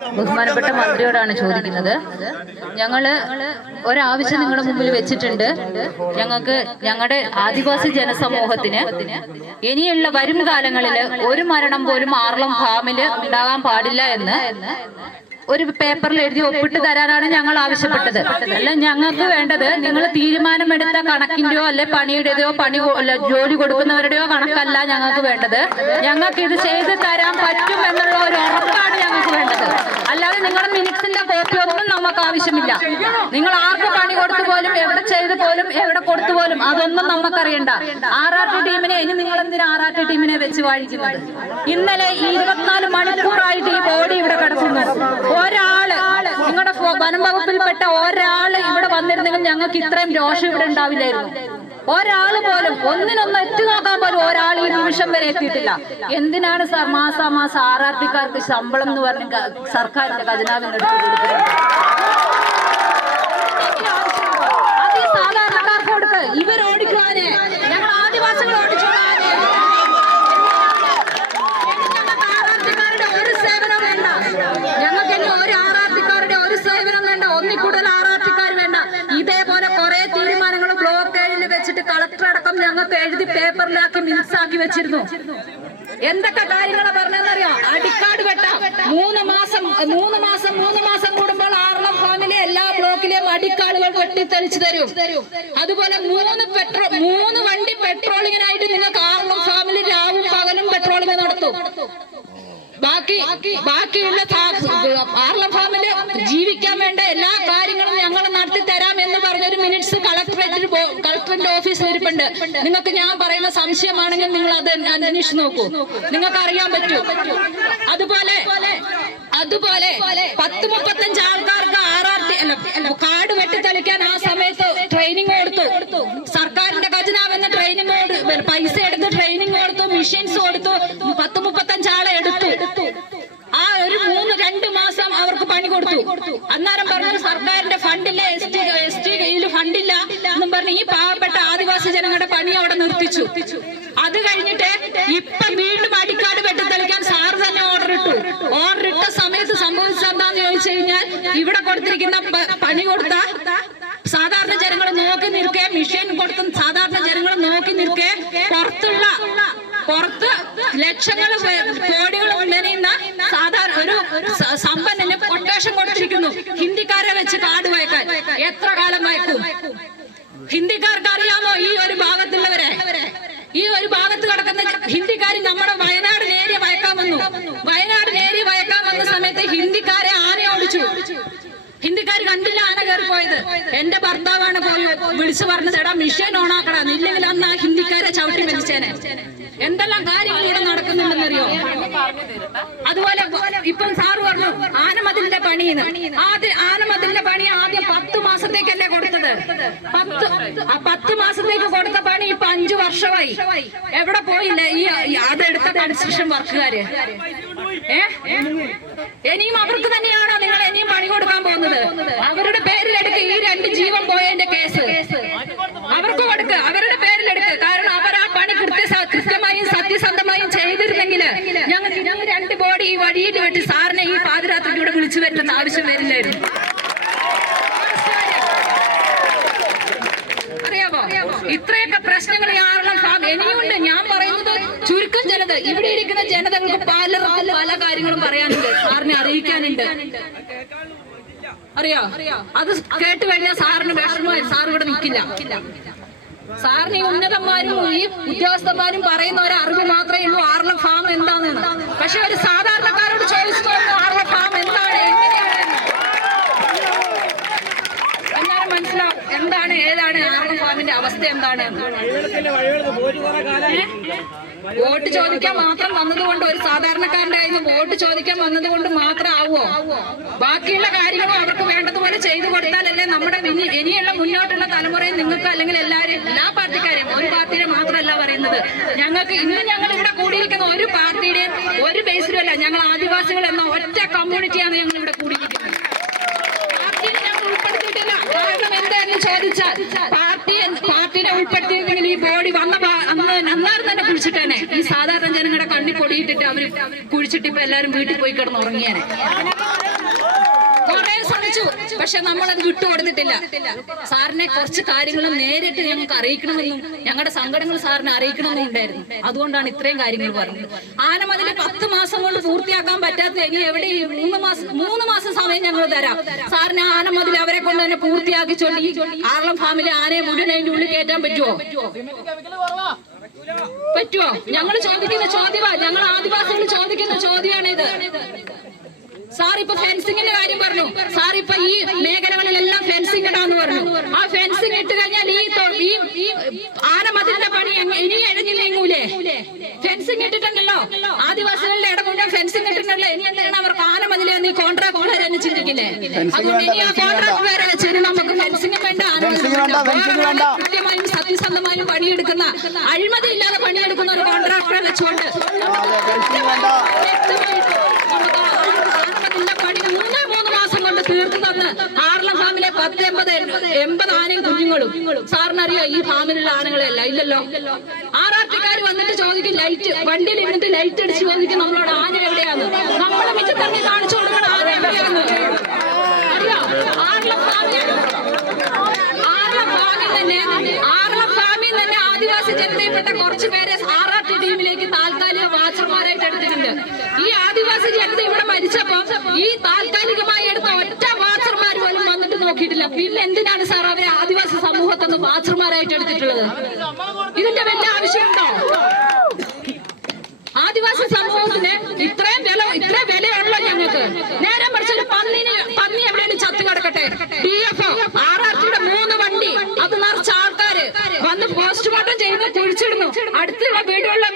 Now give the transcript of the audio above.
ബഹുമാനപ്പെട്ട മന്ത്രിയോടാണ് ചോദിക്കുന്നത്. ഞങ്ങൾ ഒരാവശ്യം നിങ്ങളുടെ മുമ്പിൽ വെച്ചിട്ടുണ്ട്. ഞങ്ങൾക്ക് ഞങ്ങളുടെ ആദിവാസി ജനസമൂഹത്തിന് ഇനിയുള്ള വരും കാലങ്ങളിൽ ഒരു മരണം പോലും ആർളം ഫാമിൽ ഉണ്ടാകാൻ പാടില്ല എന്ന് ഒരു പേപ്പറിൽ എഴുതി ഒപ്പിട്ട് തരാനാണ് ഞങ്ങൾ ആവശ്യപ്പെട്ടത്. അല്ല ഞങ്ങൾക്ക് വേണ്ടത് നിങ്ങൾ തീരുമാനമെടുത്ത കണക്കിന്റെയോ അല്ലെ പണിയുടേതോ പണി ജോലി കൊടുക്കുന്നവരുടെയോ കണക്കല്ല ഞങ്ങൾക്ക് വേണ്ടത്. ഞങ്ങൾക്ക് ഇത് ചെയ്ത് തരാൻ പറ്റും എന്നുള്ള ഒരു ഉറപ്പാണ് ഞങ്ങൾക്ക് വേണ്ടത്. അല്ലാതെ നിങ്ങളുടെ മിനിറ്റ്സിന്റെ കോപ്പി ഒന്നും നമുക്ക് ആവശ്യമില്ല. നിങ്ങൾ ആർക്ക് പണി കൊടുത്തു പോലും എവിടെ ചെയ്തു പോലും എവിടെ കൊടുത്തു പോലും അതൊന്നും നമുക്കറിയണ്ട. ആർ ആർ ടീമിനെ ഇനി നിങ്ങൾ എന്തിനാ ആർ ആർ ടീമിനെ വെച്ച് വാഴിക്കുന്നത്? ഇന്നലെ ഈ ഇരുപത്തിനാല് മണിക്കൂറായിട്ട് ഈ ബോഡി ഇവിടെ കിടക്കുന്നു. വനം വകുപ്പിൽപ്പെട്ട ഒരാൾ ഇവിടെ വന്നിരുന്നെങ്കിൽ ഞങ്ങൾക്ക് ഇത്രയും രോഷം ഇവിടെ ഉണ്ടാവില്ലായിരുന്നു. ഒരാൾ പോലും ഒന്നിനൊന്ന് എത്തി നോക്കാൻ പോലും ഒരാൾ ഈ നിമിഷം വരെ എത്തിയിട്ടില്ല. എന്തിനാണ് സാർ മാസാമാസം ആർ ആർ പിക്കാർക്ക് ശമ്പളം എന്ന് പറഞ്ഞ സർക്കാരിന്റെ ഖജനാവിൽ നിന്ന് കൊടുക്കുന്നത്? അത് ഈ സാധാരണക്കാർക്ക് കൊടുക്ക്. ഇവർ ഓടിക്കുവാന് ഞങ്ങൾ ആദിവാസികൾ വെച്ചിരുന്നു. എന്തൊക്കെ കാര്യങ്ങളാ പറഞ്ഞതെന്നറിയോ? അടിക്കാട് വെട്ട. മൂന്ന് മാസം മൂന്ന് മാസം മൂന്ന് മാസം കൂടുമ്പോൾ ആറളം ഫാമിലെ എല്ലാ ബ്ലോക്കിലെയും അടിക്കാടുകൾ വെട്ടിത്തെളിച്ചു തരും. അതുപോലെ മൂന്ന് പെട്രോൾ മൂന്ന് വണ്ടി പെട്രോളിങ്ങിനായിട്ട് നിങ്ങൾക്ക് ആറളം ഫാമിലി രാവും പകലും പെട്രോളിംഗ് നടത്തും ബാക്കി ബാക്കിയുള്ള സാ- ആർളം ഫാമിൽ ജീവിക്കാൻ വേണ്ട എല്ലാ കാര്യങ്ങളും ഞങ്ങൾ നടത്തി തരാം എന്ന് പറഞ്ഞൊരു മിനിറ്റ്സ് കളക്ടറേറ്റിൽ കളക്ടറിന്റെ ഓഫീസിൽ ഇരിപ്പുണ്ട്. നിങ്ങൾക്ക് ഞാൻ പറയുന്ന സംശയമാണെങ്കിൽ നിങ്ങൾ അത് അന്വേഷിച്ച് നോക്കൂ. നിങ്ങൾക്ക് അറിയാൻ പറ്റൂ. അതുപോലെ അതുപോലെ പത്ത് മുപ്പത്തഞ്ച് ആൾക്കാർക്ക് ആർ ആർ ടി കാട് ആ സമയത്ത് ട്രെയിനിങ് കൊടുത്തു. സർക്കാരിന്റെ ഖജനാവെന്ന ട്രെയിനിങ് പൈസ എടുത്ത് ട്രെയിനിങ് കൊടുത്തു മെഷീൻസ് കൊടുത്തു. പത്ത് മുപ്പത്തഞ്ച് ആളെ എടുത്തു ആ ഒരു മൂന്ന് രണ്ട് മാസം അവർക്ക് പണി കൊടുത്തു. അന്നേരം പറഞ്ഞു സർക്കാരിന്റെ ഫണ്ടില്ല എസ് ടി എസ് ടി കയ്യിൽ ഫണ്ടില്ല എന്നും പറഞ്ഞ് ഈ പാവപ്പെട്ട ആദിവാസി ജനങ്ങളുടെ പണി അവിടെ നിർത്തിച്ചു. അത് കഴിഞ്ഞിട്ട് ഇപ്പൊ വീണ്ടും അടിക്കാട് വെട്ടിത്തെളിക്കാൻ സാർ തന്നെ ഓർഡർ ഇട്ടു. ഓർഡർ ഇട്ട സമയത്ത് സംഭവിച്ചത് എന്താന്ന് ചോദിച്ചു കഴിഞ്ഞാൽ ഇവിടെ കൊടുത്തിരിക്കുന്ന പണി കൊടുത്ത സാധാരണ ജനങ്ങൾ നോക്കി നിൽക്കേ മിഷീൻ കൊടുത്ത സാധാരണ ജനങ്ങൾ നോക്കി നിൽക്കേ പുറത്തുള്ള പുറത്ത് ലക്ഷങ്ങൾ കോടികൾ മെനയുന്ന സാധാരണ ഒരു സ- സമ്പന്നന് കൊട്ടേഷൻ കൊടുത്തിരിക്കുന്നു ഹിന്ദിക്കാരെ വെച്ച് കാട് വയക്കാൻ എത്ര വയക്കും ഹിന്ദിക്കാർക്ക് അറിയാമോ ഈ ഒരു ഭാഗത്തുള്ളവരെ? ഈ ഒരു ഭാഗത്ത് കിടക്കുന്ന ഹിന്ദിക്കാർ നമ്മുടെ വയനാട് നേരിയ വയക്കാൻ വന്നു. വയനാട് നേരിയ വയക്കാൻ വന്ന സമയത്ത് ഹിന്ദിക്കാരെ ആന ഓടിച്ചു. ഹിന്ദിക്കാർ കണ്ടില്ല ആന കയറി പോയത് എന്റെ ഭർത്താവാണ് പോയി വിളിച്ചു പറഞ്ഞത് എടാ മിഷീൻ ഓണാക്കണം ഇല്ലെങ്കിൽ അന്ന് ആ ഹിന്ദിക്കാരെ ചവിട്ടി മരിച്ചേനെ എന്തെല്ലാം കാര്യങ്ങൾ ഇവിടെ നടക്കുന്നുണ്ടെന്നറിയോ അതുപോലെ ഇപ്പം സാറ് പറഞ്ഞു ആനമതിലിന്റെ പണിന്ന് ആദ്യം ആനമതിലിന്റെ പണി ആദ്യം പത്ത് മാസത്തേക്കല്ലേ കൊടുത്തത്? പത്ത് പത്ത് മാസത്തേക്ക് കൊടുത്ത പണി ഇപ്പൊ അഞ്ചു വർഷമായി. എവിടെ പോയില്ല? ഈ അതെടുത്ത കൺസ്ട്രക്ഷൻ വർക്കുകാര് ഏ? ഇനിയും അവർക്ക് തന്നെയാണോ നിങ്ങൾ ഇനിയും പണി കൊടുക്കാൻ പോകുന്നത് അവരുടെ പേരിലെടുക്ക് ഈ രണ്ട് ജീവൻ പോയതിന്റെ കേസ് അവർക്ക് കൊടുക്ക് അവരുടെ പേരിലെടുക്ക് കാരണം അവർ ആ പണി കൃത്യ കൃത്യമായും സത്യസന്ധമായും ചെയ്തിരുന്നെങ്കിൽ ഞങ്ങൾ ഞങ്ങൾ രണ്ട് ബോഡി ഈ വഴിയിൽ വെട്ടി സാറിനെ ഈ പാതിരാത്രിക്ക് ഇവിടെ വിളിച്ചു വരുന്ന ആവശ്യം വരില്ലായിരുന്നു ഇത്രയൊക്കെ പ്രശ്നങ്ങൾ കാരണം ഫാം ഇനിയുണ്ട്. ഞാൻ പറയുന്നത് ചുരുക്കം ജനത ഇവിടെ ഇരിക്കുന്ന ജനതകൾക്ക് പല പല കാര്യങ്ങളും പറയാനുണ്ട്. സാറിനെ അറിയിക്കാനുണ്ട്. അറിയോ? അത് കേട്ട് കഴിഞ്ഞാൽ സാറിന് വിഷമമായി. സാർ ഇവിടെ നിൽക്കില്ല. സാറിന് ഈ ഉന്നതന്മാരും ഈ ഉദ്യോഗസ്ഥന്മാരും പറയുന്ന ഒരു അറിവ് മാത്രമേ ഉള്ളൂ. ആറിലും ഫാം എന്താണെന്ന്. പക്ഷെ ഒരു സാധാരണക്കാരോട് ചോദിച്ചു നോക്കും ആർല ഫാം എന്താണ് എങ്ങനെയാണ് എന്ന്. എന്നാലും മനസ്സിലാവും എന്താണ് ഏതാണ് ആർല ഫാമിന്റെ അവസ്ഥ എന്താണ്. വോട്ട് ചോദിക്കാൻ മാത്രം വന്നതുകൊണ്ട് ഒരു സാധാരണക്കാരന്റെ കയ്യിൽ നിന്ന് വോട്ട് ചോദിക്കാൻ വന്നതുകൊണ്ട് മാത്രം ആവുമോ ബാക്കിയുള്ള കാര്യങ്ങളും അവർക്ക് വേണ്ടതുപോലെ ചെയ്തു കൊടുത്താലല്ലേ നമ്മുടെ ഇനിയുള്ള മുന്നോട്ടുള്ള തലമുറയിൽ നിങ്ങൾക്ക് അല്ലെങ്കിൽ എല്ലാവരും എല്ലാ പാർട്ടിക്കാരെയും ഒരു പാർട്ടിയെ മാത്രമല്ല പറയുന്നത്. ഞങ്ങൾക്ക് ഇന്ന് ഞങ്ങൾ ഇവിടെ കൂടിയിരിക്കുന്ന ഒരു പാർട്ടിയുടെയും ഒരു ബേസിലും അല്ല ഞങ്ങൾ ആദിവാസികൾ എന്ന ഒറ്റ കമ്മ്യൂണിറ്റിയാണ് ഞങ്ങൾ ഇവിടെ കൂടിയിരിക്കുന്നത് പാർട്ടിയെ ഞങ്ങൾ ഉൾപ്പെടുത്തിയിട്ടില്ല കാരണം ചോദിച്ചാൽ പാർട്ടി പാർട്ടിനെ ഈ ബോഡി വന്ന അന്ന് തന്നെ. കുഴിച്ചിട്ടേനെ ഈ സാധാരണ ജനങ്ങളുടെ കണ്ണി പൊടിയിട്ടിട്ട് അവർ കുഴിച്ചിട്ട് ഇപ്പൊ എല്ലാരും വീട്ടിൽ പോയി കിടന്നുറങ്ങിയാനെ കുറെ ശ്രമിച്ചു. പക്ഷെ നമ്മളത് വിട്ടുകൊടുത്തിട്ടില്ല. സാറിനെ കുറച്ച് കാര്യങ്ങൾ നേരിട്ട് ഞങ്ങൾക്ക് അറിയിക്കണമെന്നും ഞങ്ങളുടെ സങ്കടങ്ങൾ സാറിനെ അറിയിക്കണമെന്നും ഉണ്ടായിരുന്നു. അതുകൊണ്ടാണ് ഇത്രയും കാര്യങ്ങൾ പറഞ്ഞത്. ആനമതിൽ പത്ത് മാസം കൊണ്ട് പൂർത്തിയാക്കാൻ പറ്റാത്ത ഇനി എവിടെ മൂന്ന് മാസം മൂന്ന് മാസം സമയം ഞങ്ങൾ തരാം. സാറിന് ആനമതിൽ അവരെ കൊണ്ട് തന്നെ പൂർത്തിയാക്കിച്ചോണ്ട് ഈ ആറളം ഫാമിലെ ആനയെ മുഴുവൻ അതിന്റെ ഉള്ളിൽ കയറ്റാൻ പറ്റുമോ പറ്റുമോ ഞങ്ങൾ ചോദിക്കുന്ന ചോദ്യമാ. ഞങ്ങൾ ആദിവാസികൾ ചോദിക്കുന്ന ചോദ്യമാണ് ഇത് സാർ ഇപ്പൊ ഫെൻസിങ്ങിന്റെ കാര്യം പറഞ്ഞു. സാർ ഇപ്പൊ ഈ മേഖലകളിലെല്ലാം ഫെൻസിങ് ഇടാന്ന് പറഞ്ഞു. ആ ഫെൻസിങ് ഇട്ട് കഴിഞ്ഞാൽ ഈ ഈ ആനമതിലിന്റെ പണി ഇനി എഴുതി നീങ്ങൂലേ ഫെൻസിങ് ഇട്ടിട്ടുണ്ടല്ലോ. ആദിവാസികളുടെ ഇടം മുഴുവൻ ഫെൻസിങ് ഇട്ടിട്ടുണ്ടല്ലോ. ഇനി എന്താണ് അവർക്ക് ആനമതിലെ നീ കോൺട്രാക്ട് എന്ന് ചിന്തിക്കില്ലേ അതുകൊണ്ട് ഇനി ആ കോൺട്രാക്ട് വരെ വെച്ചിട്ട് നമുക്ക് ഫെൻസിങ് വേണ്ട. കൃത്യമായും സത്യസന്ധമായും പണിയെടുക്കുന്ന അഴിമതി ഇല്ലാതെ പണിയെടുക്കുന്ന ഒരു കോൺട്രാക്ടറെ വെച്ചുകൊണ്ട് വ്യക്തമായിട്ട് നമുക്ക് ആനമതിലിന്റെ പണി മൂന്നേ മൂന്ന് മാസം കൊണ്ട് തീർത്തു തന്ന് ഫാമിലെ പത്ത് എൺപത് എൺപത് ആനയും കുഞ്ഞുങ്ങളും. സാറിനറിയോ ഈ ഫാമിലുള്ള ആനകളെയല്ല ഇല്ലല്ലോ. ആറാട്ടിക്കാർ വന്നിട്ട് ചോദിക്കും ലൈറ്റ് വണ്ടിയിൽ ഇരുന്നിട്ട് ലൈറ്റ് അടിച്ച് ചോദിക്കും നമ്മളോട് ആന എവിടെയാണ് നമ്മളെ മിറ്റത്തിറങ്ങി കാണിച്ചു കൊടുക്കണം ആന എവിടെയാണ് അറിയോ? പെട്ട ഫാമിൽ തന്നെ ഫാമിൽ തന്നെ ആദിവാസി കുറച്ച് പേരെ ആർ ടീമിലേക്ക് താൽക്കാലിക വാച്ചർമാരായിട്ട് എടുത്തിട്ടുണ്ട്. ഈ ആദിവാസി ജനത ഇവിടെ മരിച്ചപ്പോ ഈ താൽക്കാലികമായി എടുത്ത ഒറ്റ വാച്ചർമാർ പോലും വന്നിട്ട് നോക്കിയിട്ടില്ല. പിന്നെ എന്തിനാണ് സാർ അവരെ ആദിവാസി സമൂഹത്തൊന്ന് വാച്ചർമാരായിട്ട് എടുത്തിട്ടുള്ളത്? ഇതിന്റെ വല്ല ആവശ്യമുണ്ടോ? ആദിവാസി സമൂഹത്തിന് ഇത്രയും വില ഇത്രയും വിലയുള്ള ഞങ്ങൾക്ക്. നേരെ മറിച്ചൊരു പന്നിന് പന്നി എവിടെയെങ്കിലും ചത്തു കിടക്കട്ടെ? ഡി എഫ് ആർ ആർ മൂന്ന് വണ്ടി. അത് നിറച്ച ആൾക്കാര് വന്ന് പോസ്റ്റ്മോർട്ടം ചെയ്യുന്നു കുഴിച്ചിടുന്നു. അടുത്തുള്ള വീടുകളിലെ